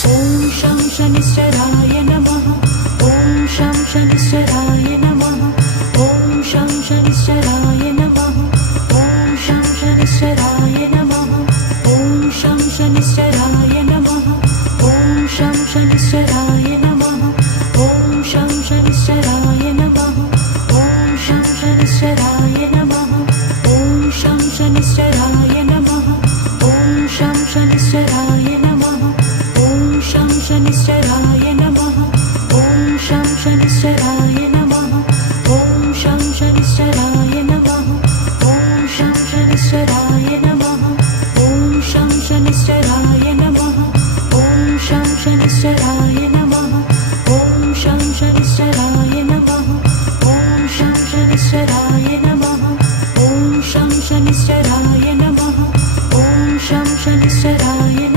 शं शनिश्चराय नमः। ॐ शं शनिश्चराय नमः। ॐ शं शनिश्चराय नमः। ॐ शं शनिश्चराय नमः। ॐ शं शनिश्चराय नमः। ॐ शं शनिश्चराय नमः। ॐ शं शनिश्चराय नमः। ॐ शं शनिश्चराय नमः। ॐ शं शनिश्चराय नमः। ॐ शं शनिश्चराय नमः। ॐ शं शनिश्चराय नमः। ॐ शं शनिश्चराय